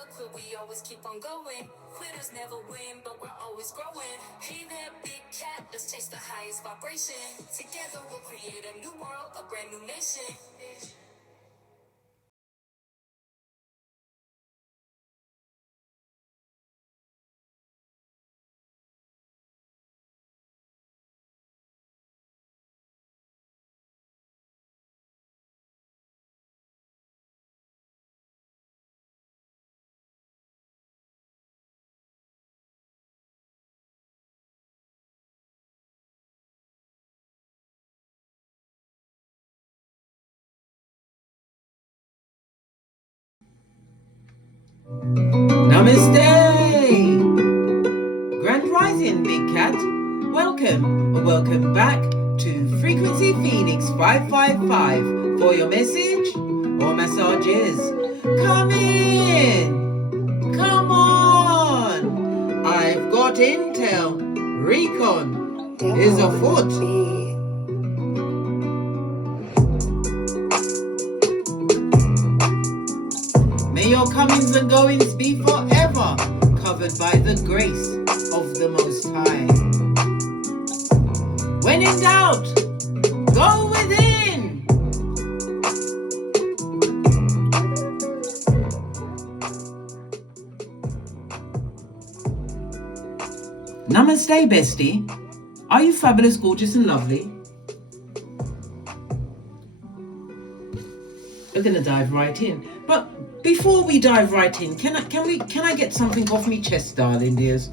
never quit, we always keep on going. Quitters never win, but we're always growing. Hey there, big cat, let's chase the highest vibration. Together we'll create a new world, a brand new nation. Namaste! Grand Rising, Big Cat. Welcome back to Frequency Phoenix 555 for your message or massages. Come in! Come on! I've got intel. Recon is afoot. May your comings and goings be forever covered by the grace of the Most High. When in doubt, go within. Namaste, bestie. Are you fabulous, gorgeous, and lovely? We're gonna dive right in, but before we dive right in, can I get something off me chest, darling dears?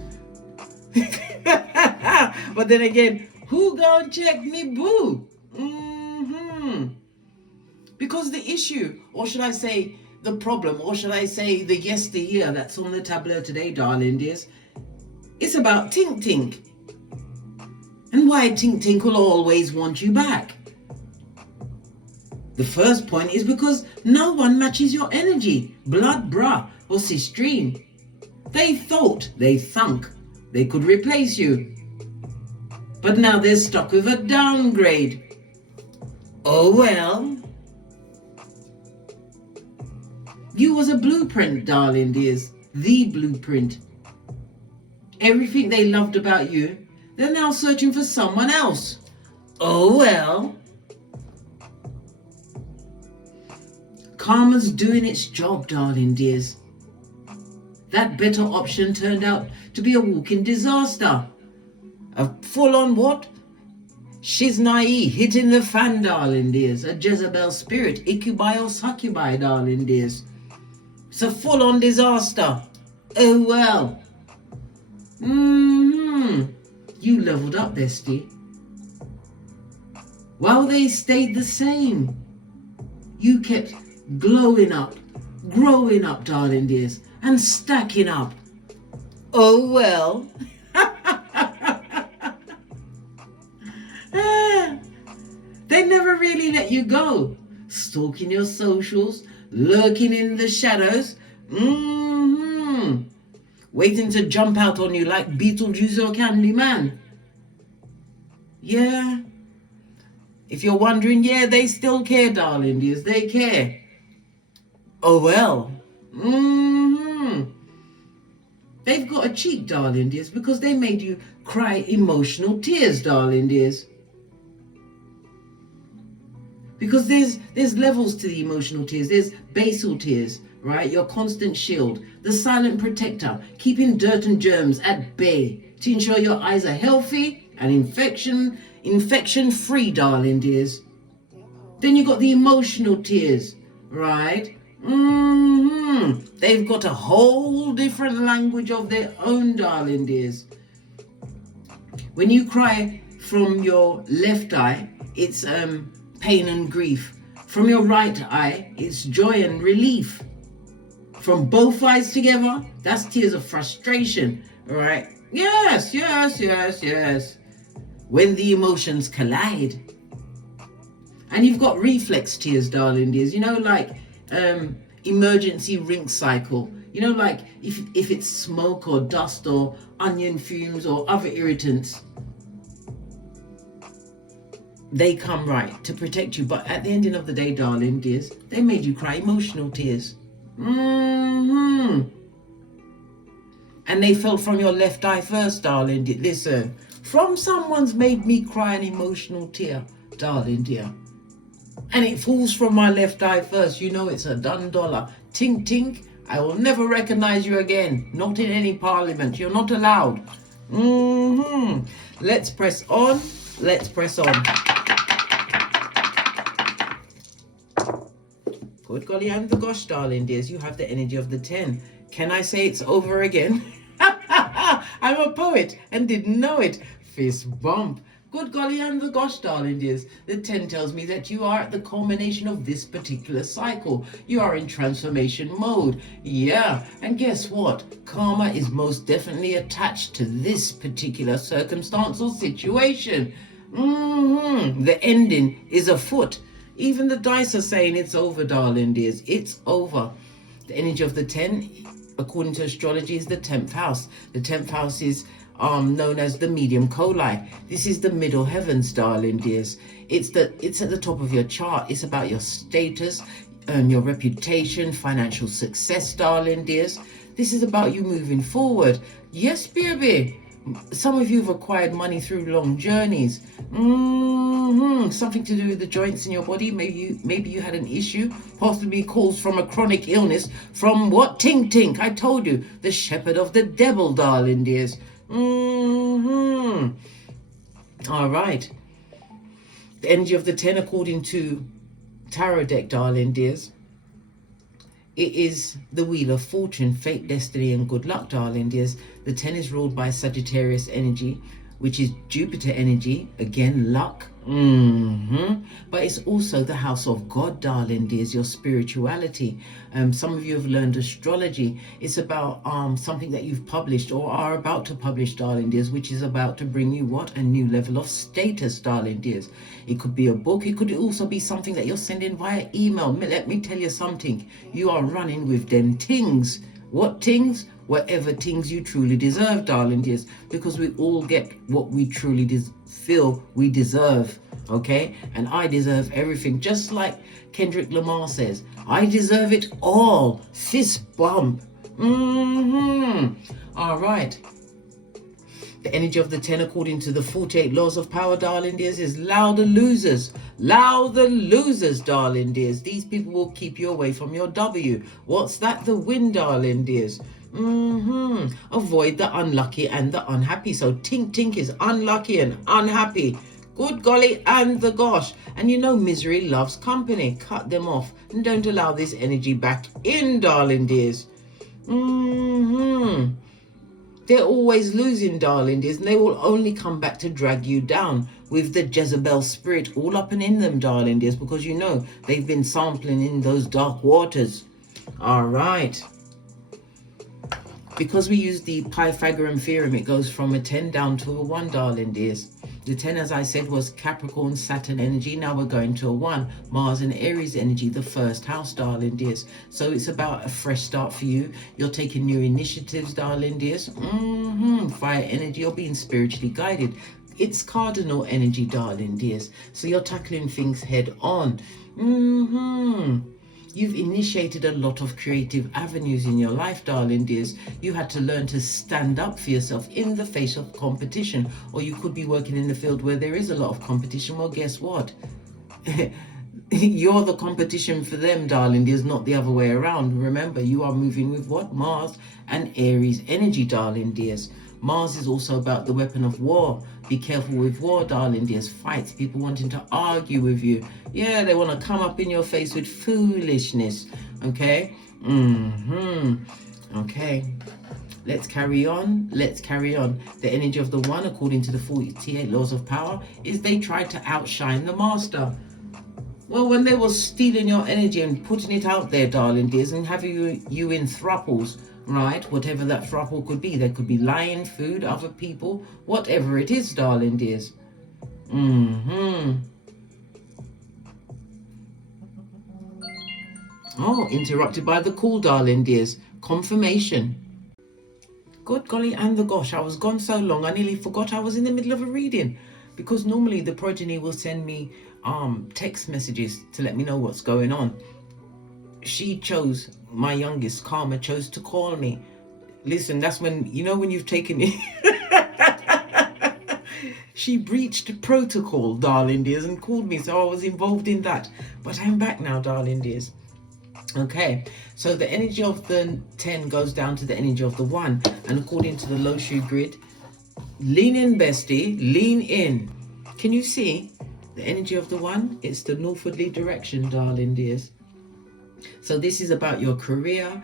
But then again, who gonna check me boo? Because the issue, or should I say the problem, or should I say the yesteryear that's on the tableau today, darling dears, it's about Tink-Tink. And why Tink-Tink will always want you back. The first point is because no one matches your energy, blood, bra, or sistrine. They thought, they thunk, they could replace you. But now they're stuck with a downgrade. Oh well. You was a blueprint, darling dears, the blueprint. Everything they loved about you, they're now searching for someone else. Oh well. Karma's doing its job, darling dears. That better option turned out to be a walking disaster. A full-on what? Shiznai hitting the fan, darling dears. A Jezebel spirit, ikubai or succubi, darling dears. It's a full-on disaster. Oh well. You leveled up, bestie. While they stayed the same, you kept glowing up, growing up, darling dears, and stacking up. Oh well. They never really let you go. Stalking your socials, lurking in the shadows. Waiting to jump out on you like Beetlejuice or Candyman. Yeah. If you're wondering, yeah, they still care, darling dears. They care. Oh well. They've got a cheek, darling dears, because they made you cry emotional tears, darling dears. Because there's levels to the emotional tears. There's basal tears, right? Your constant shield, the silent protector, keeping dirt and germs at bay to ensure your eyes are healthy and infection free, darling dears. Then you got the emotional tears, right? They've got a whole different language of their own, darling dears. When you cry from your left eye, it's pain and grief. From your right eye, it's joy and relief. From both eyes together, that's tears of frustration, all right? Yes. When the emotions collide. And you've got reflex tears, darling dears. You know, like emergency rinse cycle. You know, like if it's smoke or dust or onion fumes or other irritants, they come right to protect you. But at the ending of the day, darling dears, they made you cry emotional tears. And they fell from your left eye first, darling. Listen, from someone's made me cry an emotional tear, darling dear. And it falls from my left eye first. You know it's a done dollar. Tink-Tink, I will never recognize you again. Not in any parliament. You're not allowed. Let's press on. Let's press on. Good golly and the gosh, darling dears. You have the energy of the 10. Can I say it's over again? I'm a poet and didn't know it. Fist bump. Good golly and the gosh, darling dears. The 10 tells me that you are at the culmination of this particular cycle. You are in transformation mode. Yeah, and guess what? Karma is most definitely attached to this particular circumstance or situation. The ending is afoot. Even the dice are saying it's over, darling dears. It's over. The energy of the 10, according to astrology, is the 10th house. The 10th house is known as the medium coli. This is the middle heavens, darling dears. It's at the top of your chart. It's about your status, your reputation, financial success, darling dears. This is about you moving forward. Yes, baby. Some of you have acquired money through long journeys. Something to do with the joints in your body. Maybe you had an issue, possibly caused from a chronic illness. From what? Tink-Tink. I told you, the shepherd of the devil, darling dears. All right. The energy of the 10, according to tarot deck, darling dears, it is the wheel of fortune, fate, destiny, and good luck, darling dears. The 10 is ruled by Sagittarius energy, which is Jupiter energy, again, luck. But it's also the house of God, darling dears, your spirituality. Some of you have learned astrology. It's about something that you've published or are about to publish, darling dears, which is about to bring you what? A new level of status, darling dears. It could be a book. It could also be something that you're sending via email. Let me tell you something. You are running with them tings. What tings? Whatever things you truly deserve, darling dears, because we all get what we truly feel we deserve, okay? And I deserve everything, just like Kendrick Lamar says, I deserve it all. Fist bump. All right. The energy of the 10, according to the 48 laws of power, darling dears, is louder losers. Louder losers, darling dears. These people will keep you away from your W. What's that? The win, darling dears. Avoid the unlucky and the unhappy. So Tink-Tink is unlucky and unhappy. Good golly and the gosh. And you know misery loves company. Cut them off and don't allow this energy back in, darling dears. They're always losing, darling dears, and they will only come back to drag you down with the Jezebel spirit all up and in them, darling dears, because you know they've been sampling in those dark waters. All right. Because we use the Pythagorean theorem, it goes from a 10 down to a 1, darling dears. The 10, as I said, was Capricorn, Saturn energy. Now we're going to a 1, Mars and Aries energy, the first house, darling dears. So it's about a fresh start for you. You're taking new initiatives, darling dears. Fire energy, you're being spiritually guided. It's cardinal energy, darling dears. So you're tackling things head on. You've initiated a lot of creative avenues in your life, darling dears. You had to learn to stand up for yourself in the face of competition. Or you could be working in the field where there is a lot of competition. Well, guess what? You're the competition for them, darling dears, not the other way around. Remember, you are moving with what? Mars and Aries energy, darling dears. Mars is also about the weapon of war. Be careful with war, darling dears. Fights, people wanting to argue with you. Yeah, they want to come up in your face with foolishness. Okay? Okay. Let's carry on. Let's carry on. The energy of the 1, according to the 48 laws of power, is they try to outshine the master. Well, when they were stealing your energy and putting it out there, darling dears, and having you in thruples, right? Whatever that thruple could be. There could be lying, food, other people, whatever it is, darling dears. Oh, interrupted by the call, darling dears. Confirmation. Good golly and the gosh, I was gone so long I nearly forgot I was in the middle of a reading. Because normally the progeny will send me text messages to let me know what's going on. She chose, my youngest, Karma, chose to call me. Listen, that's when, you know, when you've taken it. She breached protocol, darling dears, and called me, so I was involved in that. But I'm back now, darling dears. Okay, so the energy of the 10 goes down to the energy of the 1, and according to the low shoe grid, lean in, bestie, lean in. Can you see the energy of the 1? It's the northwardly direction, darling dears. So this is about your career,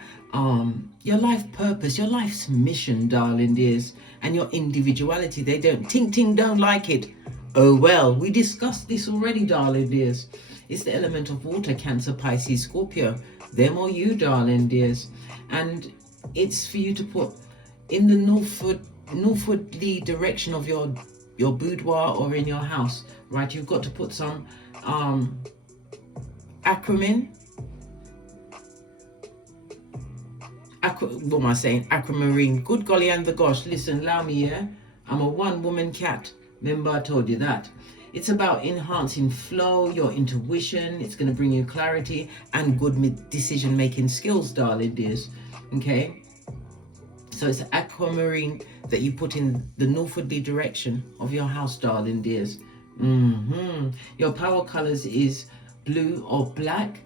your life purpose, your life's mission, darling dears, and your individuality. They don't, Tink-Tink don't like it. Oh well, we discussed this already, darling dears. It's the element of water, Cancer, Pisces, Scorpio. Them or you, darling dears. And it's for you to put in the northwardly direction of your boudoir or in your house, right? You've got to put some aquamarine. What am I saying? Aquamarine. Good golly and the gosh. Listen, allow me, yeah? I'm a one-woman cat. Remember I told you that. It's about enhancing flow, your intuition. It's going to bring you clarity and good decision-making skills, darling dears. Okay? So it's aquamarine that you put in the northwardly direction of your house, darling dears. Your power colors is blue or black.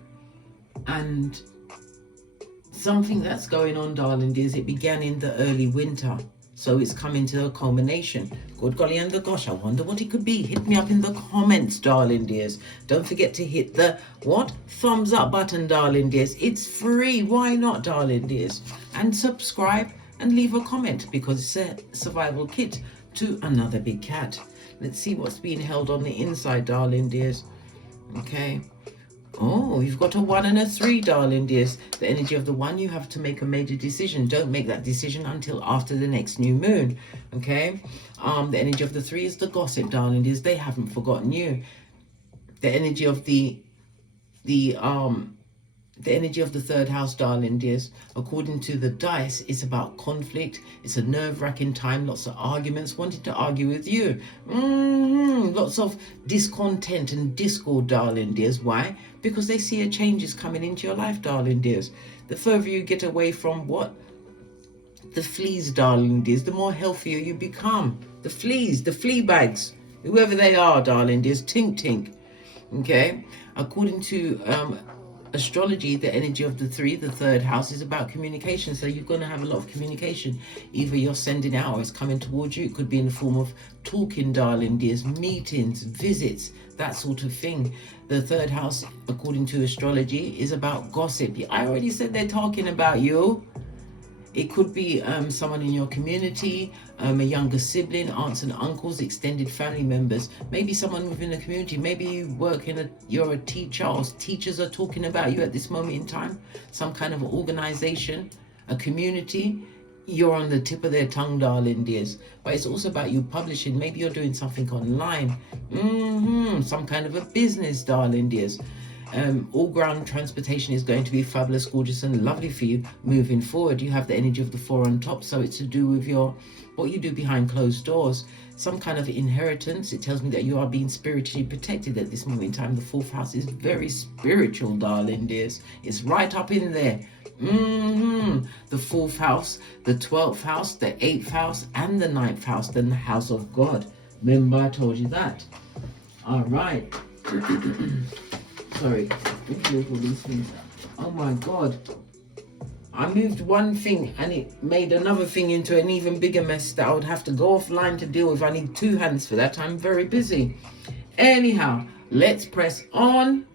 And something that's going on, darling dears, it began in the early winter. So it's coming to a culmination. Good golly and the gosh, I wonder what it could be. Hit me up in the comments, darling dears. Don't forget to hit the thumbs up button, darling dears. It's free. Why not, darling dears? And subscribe and leave a comment, because it's a survival kit to another big cat. Let's see what's being held on the inside, darling dears. Okay. Oh, you've got a 1 and a 3, darling dears. The energy of the 1, you have to make a major decision. Don't make that decision until after the next new moon. Okay. The energy of the 3 is the gossip, darling dears. They haven't forgotten you. The energy of the energy of the 3rd house, darling dears, according to the dice, is about conflict. It's a nerve-wracking time, lots of arguments, wanting to argue with you. Lots of discontent and discord, darling dears. Why? Because they see a change is coming into your life, darling dears. The further you get away from the fleas, darling dears, the more healthier you become. The fleas, the flea bags, whoever they are, darling dears, Tink-Tink. Okay? According to astrology, the energy of the 3, the 3rd house, is about communication. So you're going to have a lot of communication. Either you're sending out or it's coming towards you. It could be in the form of talking, darling dears, meetings, visits, that sort of thing. The 3rd house, according to astrology, is about gossip. I already said they're talking about you. It could be someone in your community, a younger sibling, aunts and uncles, extended family members, maybe someone within the community. Maybe you work you're a teacher, or teachers are talking about you at this moment in time. Some kind of organization, a community. You're on the tip of their tongue, darling dears. But it's also about you publishing. Maybe you're doing something online. Some kind of a business, darling dears. All ground transportation is going to be fabulous, gorgeous and lovely for you moving forward. You have the energy of the 4 on top, so it's to do with what you do behind closed doors. Some kind of inheritance. It tells me that you are being spiritually protected at this moment in time. The 4th house is very spiritual, darling dears. It's right up in there. The 4th house, the 12th house, the 8th house and the 9th house, then the house of God. Remember I told you that. All right. Sorry, all these things. Oh my God. I moved one thing and it made another thing into an even bigger mess that I would have to go offline to deal with. I need 2 hands for that. I'm very busy. Anyhow, let's press on.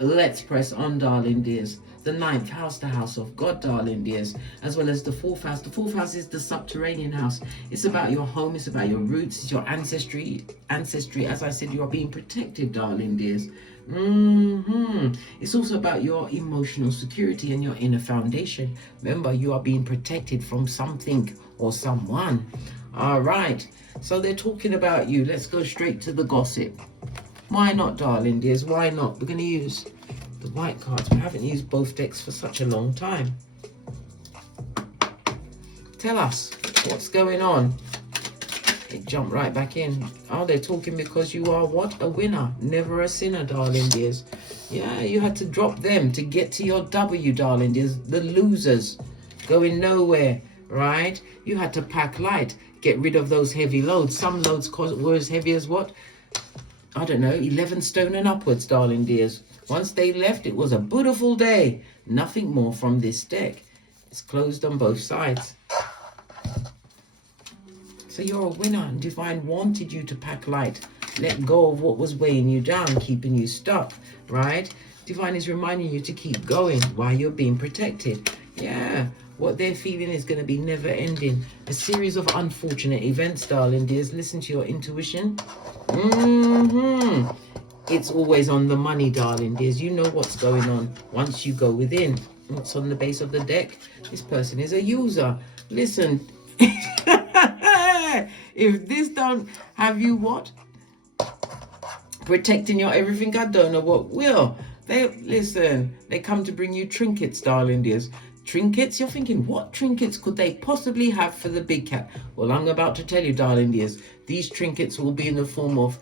Let's press on, darling dears. The 9th house, the house of God, darling dears, as well as the 4th house. The 4th house is the subterranean house. It's about your home. It's about your roots. It's your ancestry. As I said, you are being protected, darling dears. It's also about your emotional security and your inner foundation. Remember, you are being protected from something or someone. All right. So they're talking about you. Let's go straight to the gossip. Why not, darling dears? Why not? We're going to use the white cards. We haven't used both decks for such a long time. Tell us what's going on. It jumped right back in. Oh, they're talking because you are what? A winner, never a sinner, darling dears. Yeah, you had to drop them to get to your W, darling dears. The losers going nowhere. right? You had to pack light, get rid of those heavy loads. Some loads were as heavy as what? I don't know, 11 stone and upwards, darling dears. Once they left, it was a beautiful day. Nothing more from this deck. It's closed on both sides. So you're a winner, and Divine wanted you to pack light. Let go of what was weighing you down, keeping you stuck, right? Divine is reminding you to keep going while you're being protected. Yeah, what they're feeling is going to be never ending. A series of unfortunate events, darling dears. Listen to your intuition. It's always on the money, darling dears. You know what's going on once you go within. What's on the base of the deck? This person is a user. Listen, if this don't have you what? Protecting your everything, I don't know what will. They come to bring you trinkets, darling dears. Trinkets? You're thinking, what trinkets could they possibly have for the big cat? Well, I'm about to tell you, darling dears, these trinkets will be in the form of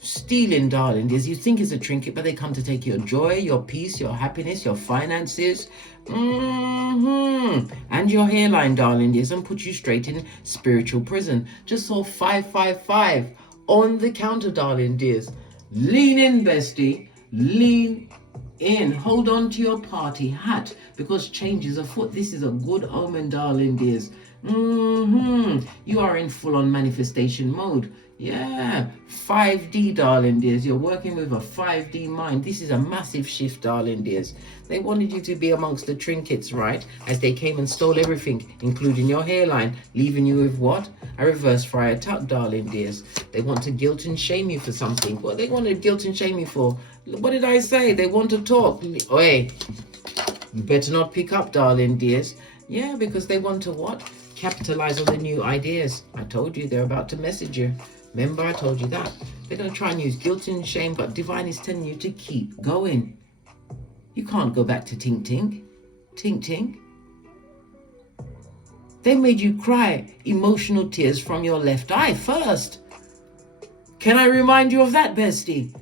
stealing, darling dears. You think it's a trinket, but they come to take your joy, your peace, your happiness, your finances, and your hairline, darling dears, and put you straight in spiritual prison. Just saw 555 on the counter, darling dears. Lean in, bestie. Lean in. Hold on to your party hat, because change is afoot. This is a good omen, darling dears. You are in full-on manifestation mode. Yeah, 5D, darling dears. You're working with a 5D mind. This is a massive shift, darling dears. They wanted you to be amongst the trinkets, right? As they came and stole everything, including your hairline, leaving you with what? A reverse friar tuck, darling dears. They want to guilt and shame you for something. What they want to guilt and shame you for? What did I say? They want to talk. Hey, you better not pick up, darling dears. Yeah, because they want to what? Capitalize on the new ideas. I told you they're about to message you. Remember, I told you that. They're going to try and use guilt and shame, but Divine is telling you to keep going. You can't go back to Tink-Tink. Tink-Tink. They made you cry emotional tears from your left eye first. Can I remind you of that, bestie?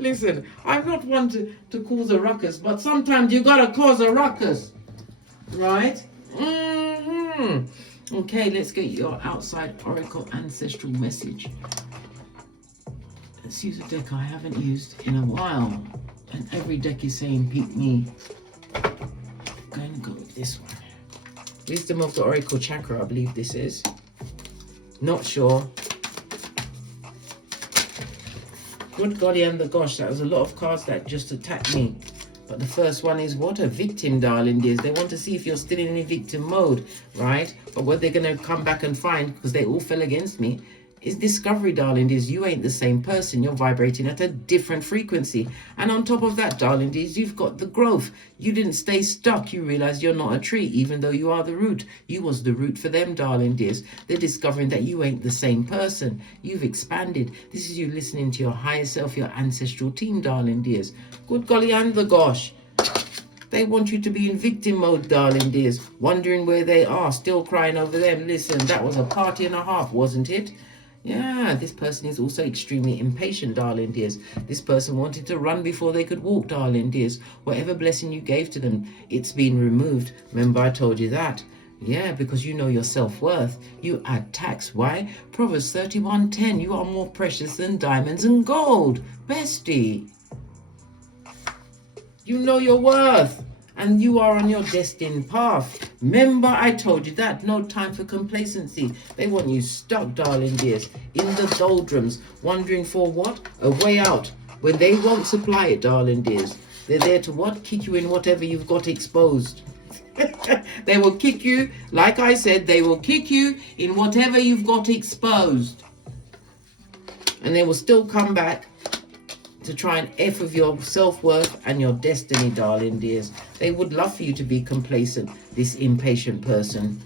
Listen, I'm not one to cause a ruckus, but sometimes you gotta cause a ruckus. Right? Okay, let's get your outside oracle ancestral message. Let's use a deck I haven't used in a while. And every deck is saying, pick me. I'm going to go with this one. Wisdom of the Oracle Chakra, I believe this is. Not sure. Good golly and the gosh, that was a lot of cards that just attacked me. But the first one is what? A victim, darling dears. They want to see if you're still in any victim mode, right? But what they're going to come back and find, because they all fell against me, is discovery, darling dears. You ain't the same person. You're vibrating at a different frequency. And on top of that, darling dears, you've got the growth. You didn't stay stuck. You realize you're not a tree, even though you are the root. You was the root for them, darling dears. They're discovering that you ain't the same person. You've expanded. This is you listening to your higher self, your ancestral team, darling dears. Good golly and the gosh. They want you to be in victim mode, darling dears. Wondering where they are, still crying over them. Listen, that was a party and a half, wasn't it? Yeah, this person is also extremely impatient, darling dears. This person wanted to run before they could walk, darling dears. Whatever blessing you gave to them, it's been removed. Remember, I told you that. Yeah, because you know your self-worth. You add tax. Why? Proverbs 31:10. You are more precious than diamonds and gold. Bestie. You know your worth. And you are on your destined path. Remember, I told you that. No time for complacency. They want you stuck, darling dears, in the doldrums, wondering for what? A way out. When they won't supply it, darling dears. They're there to what? Kick you in whatever you've got exposed. They will kick you, like I said, they will kick you in whatever you've got exposed. And they will still come back to try and F of your self-worth and your destiny, darling dears. They would love for you to be complacent, this impatient person.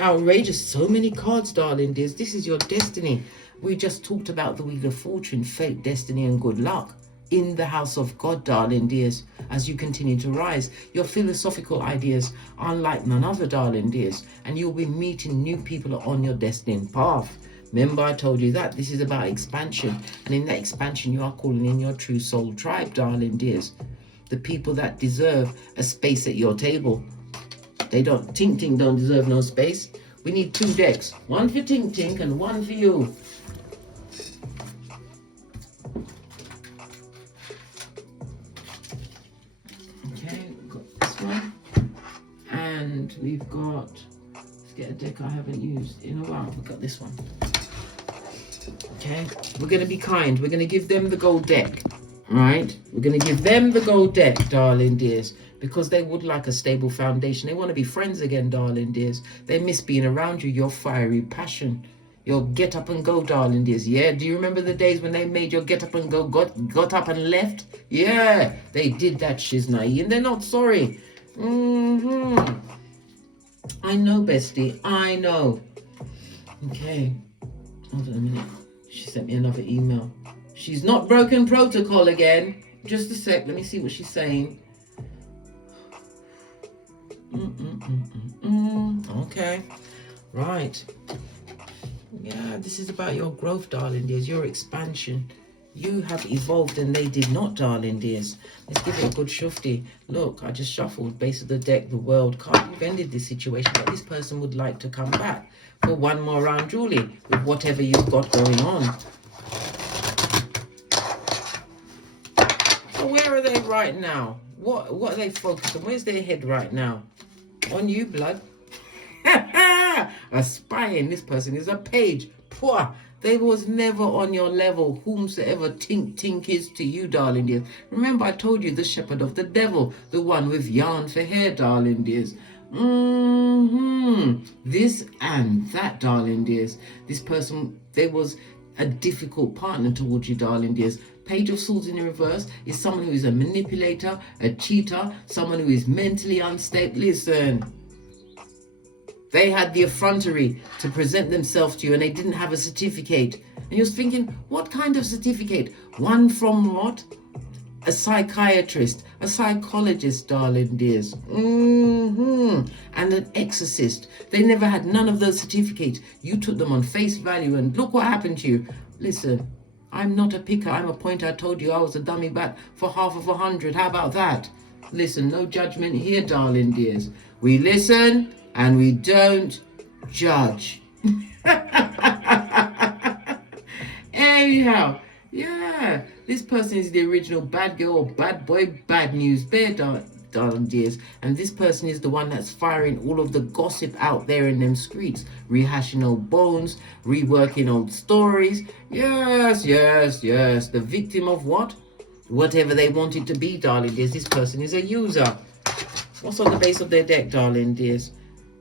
Outrageous. So many cards, darling dears. This is your destiny. We just talked about the Wheel of Fortune, fate, destiny, and good luck. In the house of God, darling dears, as you continue to rise, your philosophical ideas are like none other, darling dears, and you'll be meeting new people on your destined path. Remember, I told you that this is about expansion, and in that expansion, you are calling in your true soul tribe, darling dears. the people that deserve a space at your table. They don't, Tink-Tink don't deserve no space. We need 2 decks. One for Tink-Tink and one for you. Okay, we've got this one. And we've got, let's get a deck I haven't used in a while. We've got this one. Okay, we're going to be kind. We're going to give them the gold deck. Right? We're going to give them the gold deck, darling dears. Because they would like a stable foundation. They want to be friends again, darling dears. They miss being around you, your fiery passion. Your get up and go, darling dears. Yeah, do you remember the days when they made your get up and go, got up and left? Yeah, they did that, shiznai. And they're not sorry. I know, bestie. I know. Okay. Hold on a minute. She sent me another email. She's not broken protocol again. Just a sec. Let me see what she's saying. Okay. Right. Yeah, this is about your growth, darling dears. Your expansion. You have evolved and they did not, darling dears. Let's give it a good shufti. Look, I just shuffled base of the deck, the world card. You've ended this situation, but this person would like to come back for one more round, Julie, with whatever you've got going on. So where are they right now? What are they focused on? Where's their head right now? On you, blood. A spying. This person is a page. Poor. They was never on your level, whomsoever Tink-Tink is to you, darling dears. Remember, I told you the shepherd of the devil, the one with yarn for hair, darling dears. This and that, darling dears. This person, there was a difficult partner towards you, darling dears. Page of Swords in the reverse is someone who is a manipulator, a cheater, someone who is mentally unstable. Listen. They had the effrontery to present themselves to you and they didn't have a certificate. And you're thinking, what kind of certificate? One from what? A psychiatrist, a psychologist, darling dears. And an exorcist. They never had none of those certificates. You took them on face value and look what happened to you. Listen, I'm not a picker. I'm a pointer. I told you I was a dummy back for half of 100. How about that? Listen, no judgment here, darling dears. We listen and we don't judge. Anyhow, yeah, this person is the original bad girl or bad boy, bad news bear, darling dears. And this person is the one that's firing all of the gossip out there in them streets, rehashing old bones, reworking old stories. Yes. The victim of what? Whatever they want it to be, darling dears. This person is a user. What's on the base of their deck, darling dears?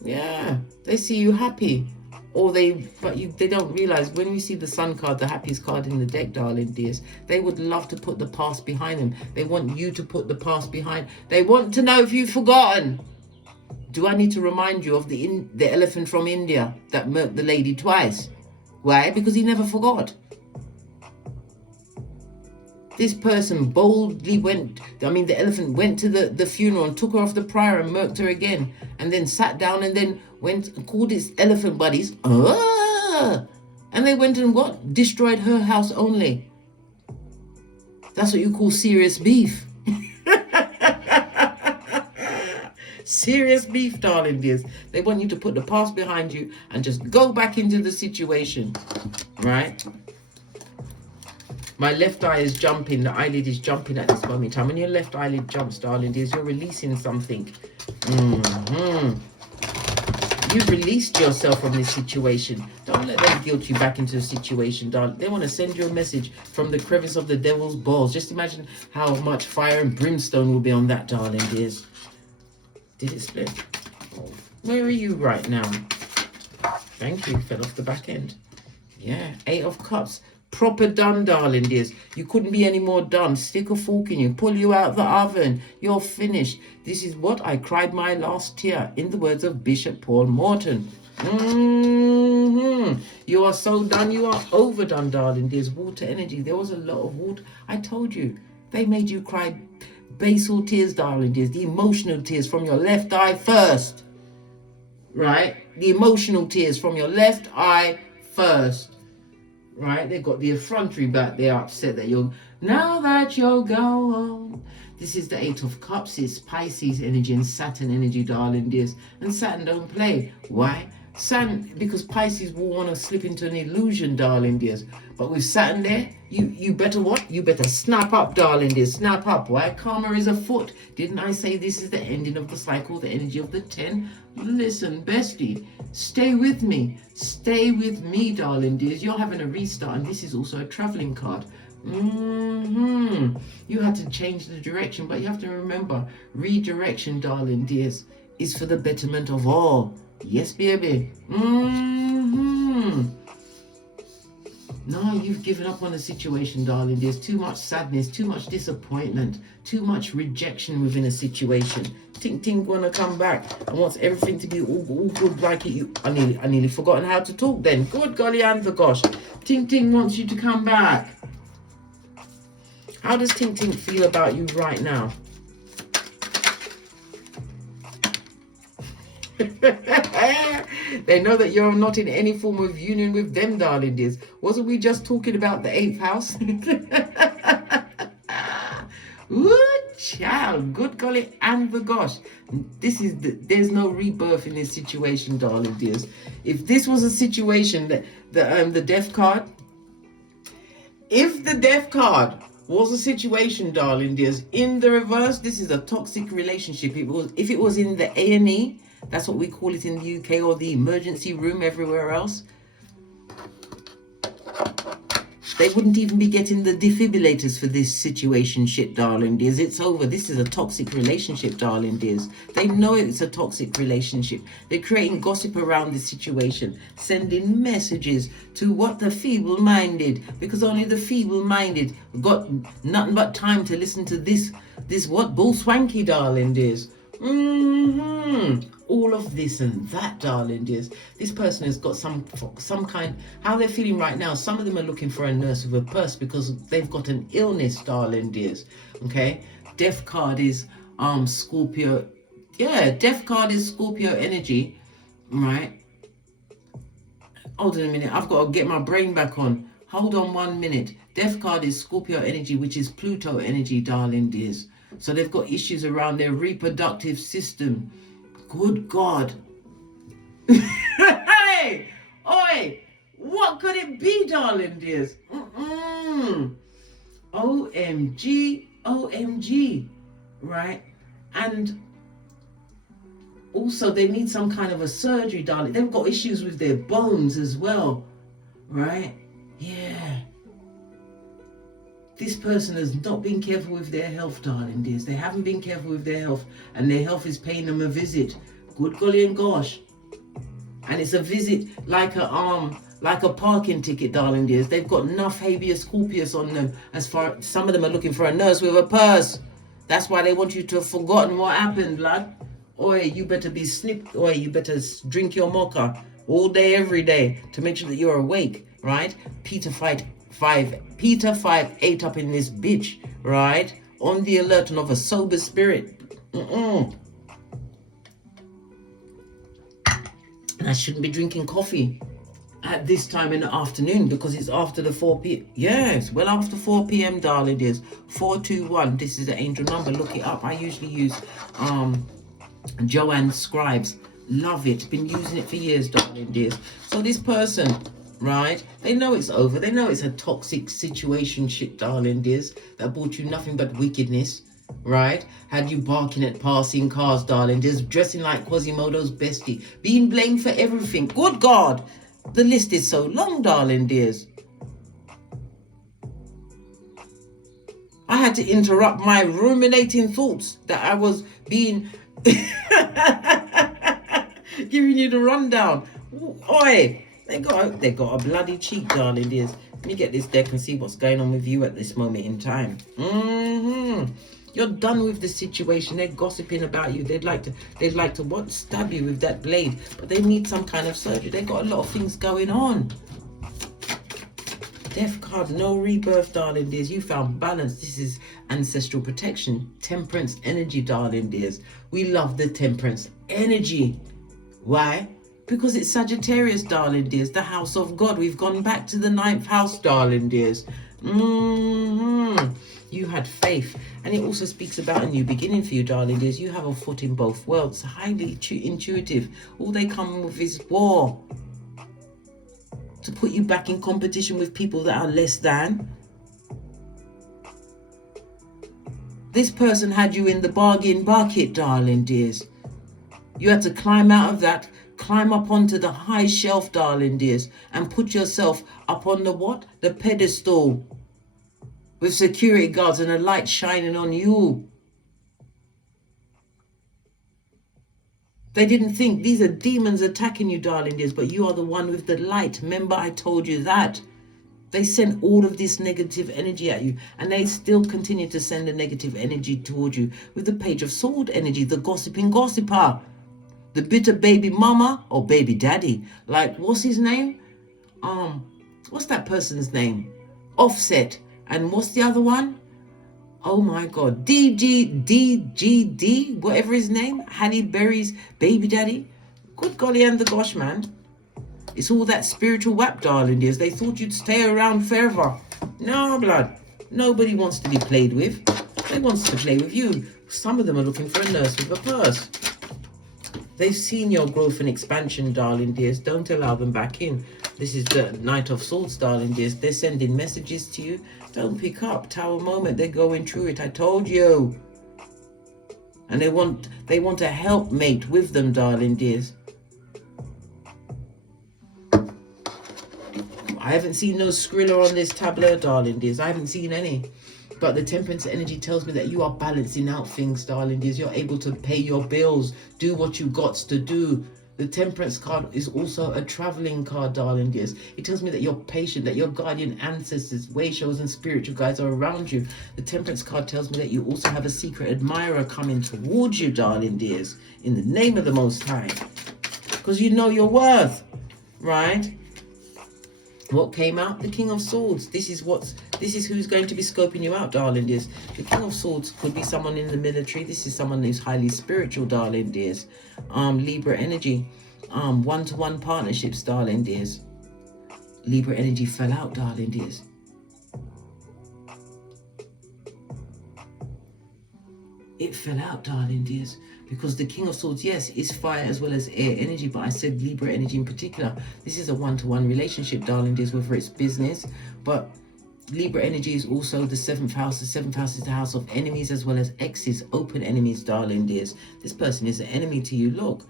Yeah, they see you happy, they don't realize when we see the Sun card, the happiest card in the deck, darling dears. They would love to put the past behind them. They want you to put the past behind. They want to know if you've forgotten. Do I need to remind you of the elephant from India that murked the lady twice? Why? Because he never forgot. This person boldly the elephant went to the funeral and took her off the pyre and murked her again. And then sat down and then went and called his elephant buddies. And they went and what? Destroyed her house only. That's what you call serious beef. Serious beef, darling dears. They want you to put the past behind you and just go back into the situation. Right? My left eye is jumping. The eyelid is jumping at this moment in time. When your left eyelid jumps, darling dears, you're releasing something. You've released yourself from this situation. Don't let them guilt you back into the situation, darling. They want to send you a message from the crevice of the devil's balls. Just imagine how much fire and brimstone will be on that, darling dears. Did it split? Where are you right now? Thank you. Fell off the back end. Yeah. 8 of Cups. Proper done, darling dears. You couldn't be any more done. Stick a fork in you. Pull you out the oven. You're finished. This is what I cried my last tear, in the words of Bishop Paul Morton. You are so done. You are overdone, darling dears. Water energy. There was a lot of water. I told you. They made you cry basal tears, darling dears. The emotional tears from your left eye first. Right? The emotional tears from your left eye first. right? They got the effrontery back. They're upset that now that you're gone. This is the Eight of Cups. It's Pisces energy and Saturn energy, darling dears. And Saturn don't play. Why? Saturn, because Pisces will want to slip into an illusion, darling dears. But with Saturn there, you better what? You better snap up, darling dears. Snap up. Why? Karma is afoot. Didn't I say this is the ending of the cycle, the energy of the 10? Listen, bestie, stay with me. Stay with me, darling dears. You're having a restart, and this is also a traveling card. You had to change the direction, but you have to remember, redirection, darling dears, is for the betterment of all. Yes, baby. No, you've given up on the situation, darling. There's too much sadness, too much disappointment, too much rejection within a situation. Tink-Tink wanna come back and wants everything to be all good like it. I nearly forgotten how to talk then. Good golly and the gosh. Tink-Tink wants you to come back. How does Tink-Tink feel about you right now? They know that you're not in any form of union with them, darling dears. Wasn't we just talking about the 8th house? Ooh, child, good golly and the gosh. There's no rebirth in this situation, darling dears. If this was a situation that the death card, if the death card was a situation, darling dears, in the reverse, this is a toxic relationship. If it was in the A&E, that's what we call it in the UK, or the emergency room everywhere else, they wouldn't even be getting the defibrillators for this situation shit, darling dears. It's over. This is a toxic relationship, darling dears. They know it's a toxic relationship. They're creating gossip around this situation, sending messages to what the feeble-minded, because only the feeble-minded got nothing but time to listen to this what bull swanky, darling dears. All of this and that, darling dears. This person has got some kind, how they're feeling right now. Some of them are looking for a nurse with a purse because they've got an illness, darling dears. Okay, death card is Scorpio. Yeah, death card is Scorpio energy, right? Hold on a minute, I've got to get my brain back on. Hold on 1 minute. Death card is Scorpio energy, which is Pluto energy, darling dears. So they've got issues around their reproductive system. Good God. Hey, oi, what could it be, darling dears? OMG, OMG, right? And also they need some kind of a surgery, darling. They've got issues with their bones as well, right? Yeah. This person has not been careful with their health, darling dears. They haven't been careful with their health, and their health is paying them a visit. Good golly and gosh. And it's a visit like a parking ticket, darling dears. They've got enough habeas corpus on them. Some of them are looking for a nurse with a purse. That's why they want you to have forgotten what happened, blood. Oi, you better be snipped. Oi, you better drink your mocha all day, every day to make sure that you're awake, right? Peter 5-8 up in this bitch, right? On the alert and of a sober spirit. And I shouldn't be drinking coffee at this time in the afternoon because it's after the 4 p.m. Yes, well after 4 p.m. darling dears. 421. This is the angel number. Look it up. I usually use Joanne Scribes. Love it. Been using it for years, darling dears. So this person, right? They know it's over. They know it's a toxic situation shit, darling dears, that brought you nothing but wickedness, right? Had you barking at passing cars, darling dears, dressing like Quasimodo's bestie, being blamed for everything. Good God, the list is so long, darling dears. I had to interrupt my ruminating thoughts that I was being giving you the rundown. Oi, they got a bloody cheek, darling dears. Let me get this deck and see what's going on with you at this moment in time. You're done with the situation. They're gossiping about you. They'd like to what? Stab you with that blade. But they need some kind of surgery. They got a lot of things going on. Death card, no rebirth, darling dears. You found balance. This is ancestral protection. Temperance energy, darling dears. We love the temperance energy. Why? Because it's Sagittarius, darling dears, the house of God. We've gone back to the 9th house, darling dears. You had faith. And it also speaks about a new beginning for you, darling dears. You have a foot in both worlds, highly intuitive. All they come with is war. To put you back in competition with people that are less than. This person had you in the bargain bucket, darling dears. You had to climb out of that, climb up onto the high shelf, darling dears, and put yourself up on the what? The pedestal. With security guards and a light shining on you. They didn't think these are demons attacking you, darling dears, but you are the one with the light. Remember, I told you that. They sent all of this negative energy at you, and they still continue to send the negative energy towards you with the Page of Sword energy, the gossiping gossiper, the bitter baby mama or baby daddy. Like, what's his name? What's that person's name? Offset. And what's the other one? Oh my God, DGD, whatever his name, Halle Berry's baby daddy. Good golly and the gosh, man. It's all that spiritual whap, darling dears. They thought you'd stay around forever. No, blood. Nobody wants to be played with. They want to play with you. Some of them are looking for a nurse with a purse. They've seen your growth and expansion, darling dears. Don't allow them back in. This is the Knight of Swords, darling dears. They're sending messages to you. Don't pick up. Tower moment. They're going through it. I told you. And they want a helpmate with them, darling dears. I haven't seen no Skrilla on this tableau, darling dears. I haven't seen any. But the Temperance energy tells me that you are balancing out things, darling dears. You're able to pay your bills, do what you got to do. The Temperance card is also a traveling card, darling dears. It tells me that you're patient, that your guardian ancestors, way shows and spiritual guides are around you. The Temperance card tells me that you also have a secret admirer coming towards you, darling dears, in the name of the Most High. Because you know your worth, right? What came out? The King of Swords. This is who's going to be scoping you out, darling dears. The King of Swords could be someone in the military. This is someone who's highly spiritual, darling dears. Libra energy. One-to-one partnerships, darling dears. Libra energy fell out, darling dears. It fell out, darling dears. Because the King of Swords, yes, is fire as well as air energy, but I said Libra energy in particular. This is a one-to-one relationship, darling dears, whether it's business, but Libra energy is also the 7th house. The 7th house is the house of enemies as well as exes, open enemies, darling dears. This person is an enemy to you. Look.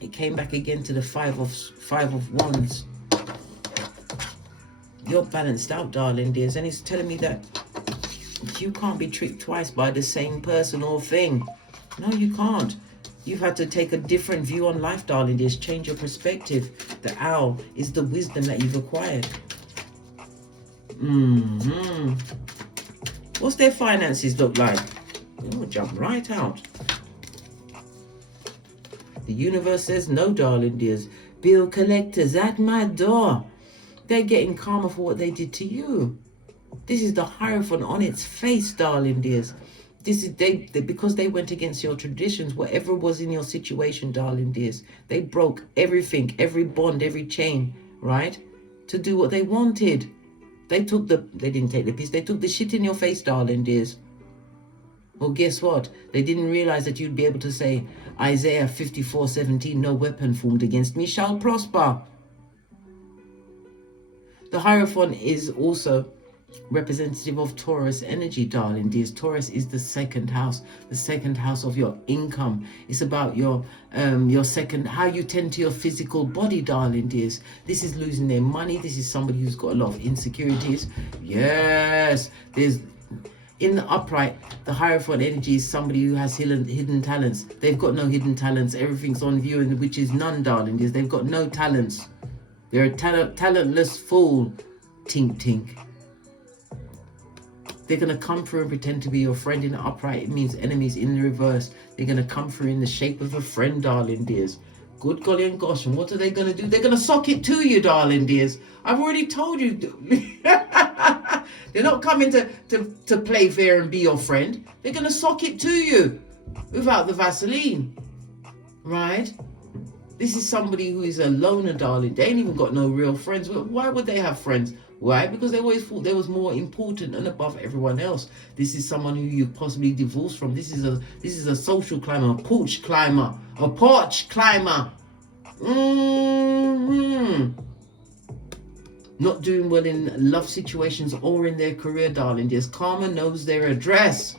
It came back again to the five of wands. You're balanced out, darling dears, and it's telling me that you can't be tricked twice by the same person or thing. No, you can't. You've had to take a different view on life, darling dears. Change your perspective. The owl is the wisdom that you've acquired. What's their finances look like? Oh, jump right out. The universe says no, darling dears. Bill collectors at my door. They're getting karma for what they did to you. This is the Hierophant on its face, darling dears. This is because they went against your traditions, whatever was in your situation, darling dears. They broke everything, every bond, every chain, right? To do what they wanted. They didn't take the piss, they took the shit in your face, darling dears. Well, guess what? They didn't realize that you'd be able to say, Isaiah 54:17, no weapon formed against me shall prosper. The Hierophant is also representative of Taurus energy, darling dears. Taurus is the 2nd house of your income. It's about your second, how you tend to your physical body, darling dears. This is losing their money. This is somebody who's got a lot of insecurities. Yes, there's in the upright, the Hierophant energy is somebody who has hidden talents. They've got no hidden talents. Everything's on view, and which is none, darling dears. They've got no talents. They're a talentless fool. Tink-Tink. They're going to come through and pretend to be your friend in the upright. It means enemies in the reverse. They're going to come through in the shape of a friend, darling dears. Good golly and gosh, and what are they going to do? They're going to sock it to you, darling dears. I've already told you. They're not coming to play fair and be your friend. They're going to sock it to you without the Vaseline. right? This is somebody who is a loner, darling. They ain't even got no real friends. Why would they have friends? Why? Because they always thought they was more important and above everyone else. This is someone who you possibly divorced from. This is a social climber, a porch climber, a porch climber. Not doing well in love situations or in their career, darling. Yes, karma knows their address.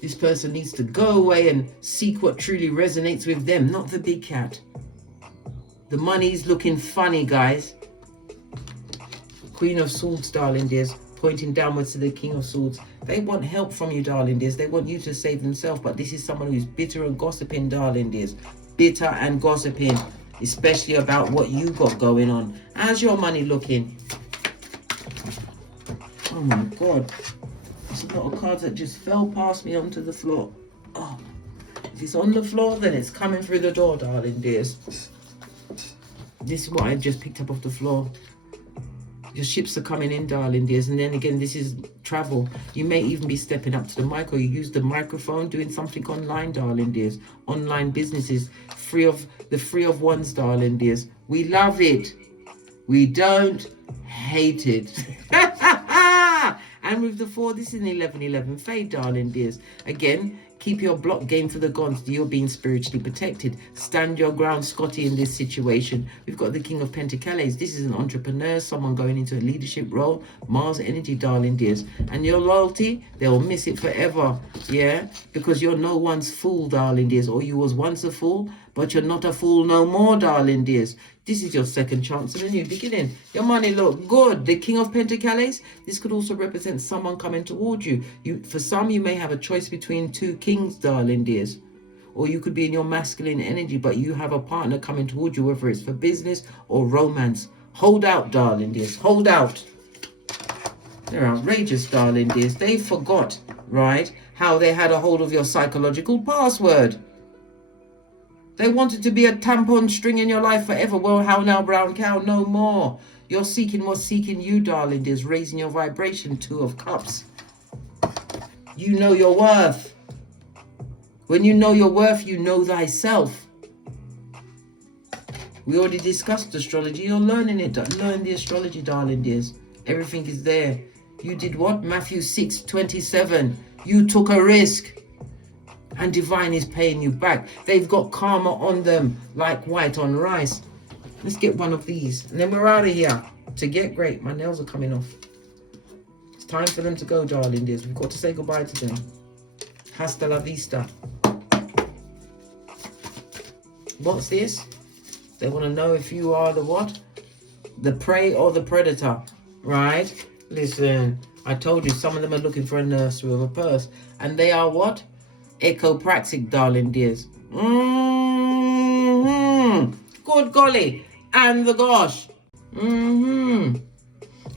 This person needs to go away and seek what truly resonates with them, not the big cat. The money's looking funny, guys. Queen of Swords, darling dears, pointing downwards to the King of Swords. They want help from you, darling dears. They want you to save themselves, but this is someone who's bitter and gossiping, darling dears. Bitter and gossiping, especially about what you got going on. How's your money looking? Oh my God. There's a lot of cards that just fell past me onto the floor. Oh, if it's on the floor, then it's coming through the door, darling dears. This is what I just picked up off the floor. Your ships are coming in, darling dears. And then again, this is travel. You may even be stepping up to the mic, or you use the microphone, doing something online, darling dears. Online businesses, free of ones, darling dears. We love it. We don't hate it. And with the 4, this is an 11-11 fade, darling dears. Again, keep your block game for the gods. You're being spiritually protected. Stand your ground, Scotty, in this situation. We've got the King of Pentacles. This is an entrepreneur, someone going into a leadership role. Mars energy, darling dears. And your loyalty, they'll miss it forever. Yeah? Because you're no one's fool, darling dears. Or you was once a fool, but you're not a fool no more, darling dears. This is your second chance of a new beginning. Your money look good. The King of Pentacles, this could also represent someone coming towards you. For some, you may have a choice between 2 kings, darling dears. Or you could be in your masculine energy, but you have a partner coming towards you, whether it's for business or romance. Hold out, darling dears. Hold out. They're outrageous, darling dears. They forgot, right, how they had a hold of your psychological password. They wanted to be a tampon string in your life forever. Well, how now, brown cow? No more. You're seeking what's seeking you, darling dears, raising your vibration. 2 of Cups. You know your worth. When you know your worth, you know thyself. We already discussed astrology. You're learning it. Learn the astrology, darling dears. Everything is there. You did what? Matthew 6:27. You took a risk. And divine is paying you back. They've got karma on them like white on rice. Let's get one of these. And then we're out of here. To get great. My nails are coming off. It's time for them to go, darling dears. We've got to say goodbye to them. Hasta la vista. What's this? They want to know if you are the what? The prey or the predator. Right? Listen. I told you some of them are looking for a nursery or a purse. And they are what? Ecopraxic, darling dears. Good golly. And the gosh.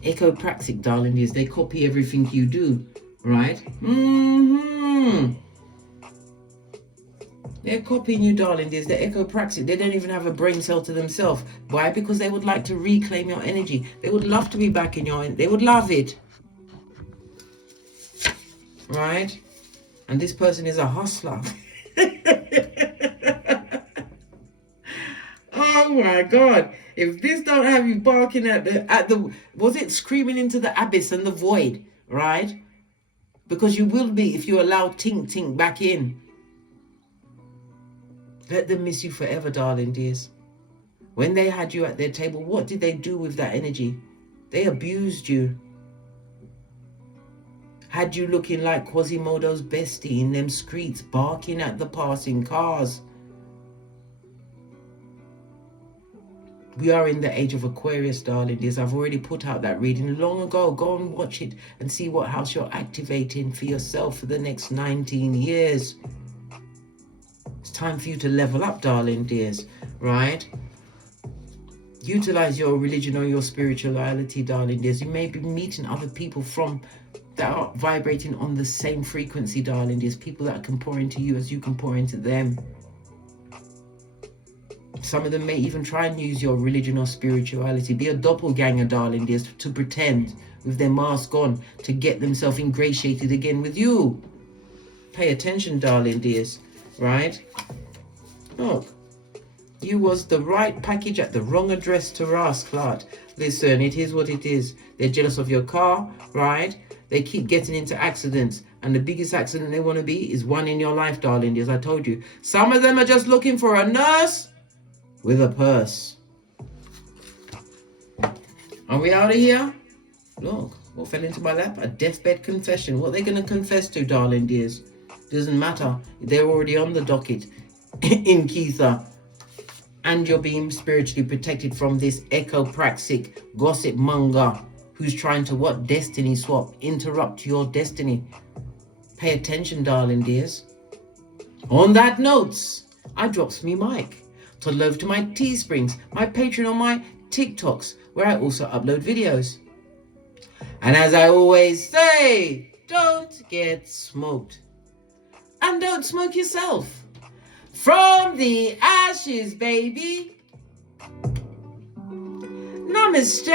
Ecopraxic, darling dears. They copy everything you do. Right? They're copying you, darling dears. They're ecopraxic. They don't even have a brain cell to themselves. Why? Because they would like to reclaim your energy. They would love to be back in your... They would love it. Right? And this person is a hustler. Oh my God. If this don't have you barking at the was it screaming into the abyss and the void, right? Because you will be if you allow Tink-Tink back in. Let them miss you forever, darling dears. When they had you at their table, what did they do with that energy? They abused you. Had you looking like Quasimodo's bestie in them streets, barking at the passing cars. We are in the age of Aquarius, darling dears. I've already put out that reading long ago. Go and watch it and see what house you're activating for yourself for the next 19 years. It's time for you to level up, darling dears, right? Utilize your religion or your spirituality, darling dears. You may be meeting other people that are vibrating on the same frequency, darling dears. People that can pour into you as you can pour into them. Some of them may even try and use your religion or spirituality. Be a doppelganger, darling dears, to pretend with their mask on to get themselves ingratiated again with you. Pay attention, darling dears. right? Look, you was the right package at the wrong address to ask, Clark. Listen, it is what it is. They're jealous of your car, right? They keep getting into accidents. And the biggest accident they want to be is one in your life, darling. As I told you, some of them are just looking for a nurse with a purse. Are we out of here? Look, what fell into my lap? A deathbed confession. What are they going to confess to, darling dears? Doesn't matter. They're already on the docket in Keitha. And you're being spiritually protected from this echopraxic gossip monger who's trying to what? Destiny swap. Interrupt your destiny. Pay attention, darling dears. On that note, I drops me mic. Toddle over to my Teesprings, my Patreon, or my TikToks, where I also upload videos. And as I always say, don't get smoked. And don't smoke yourself. From the ashes, baby. Namaste.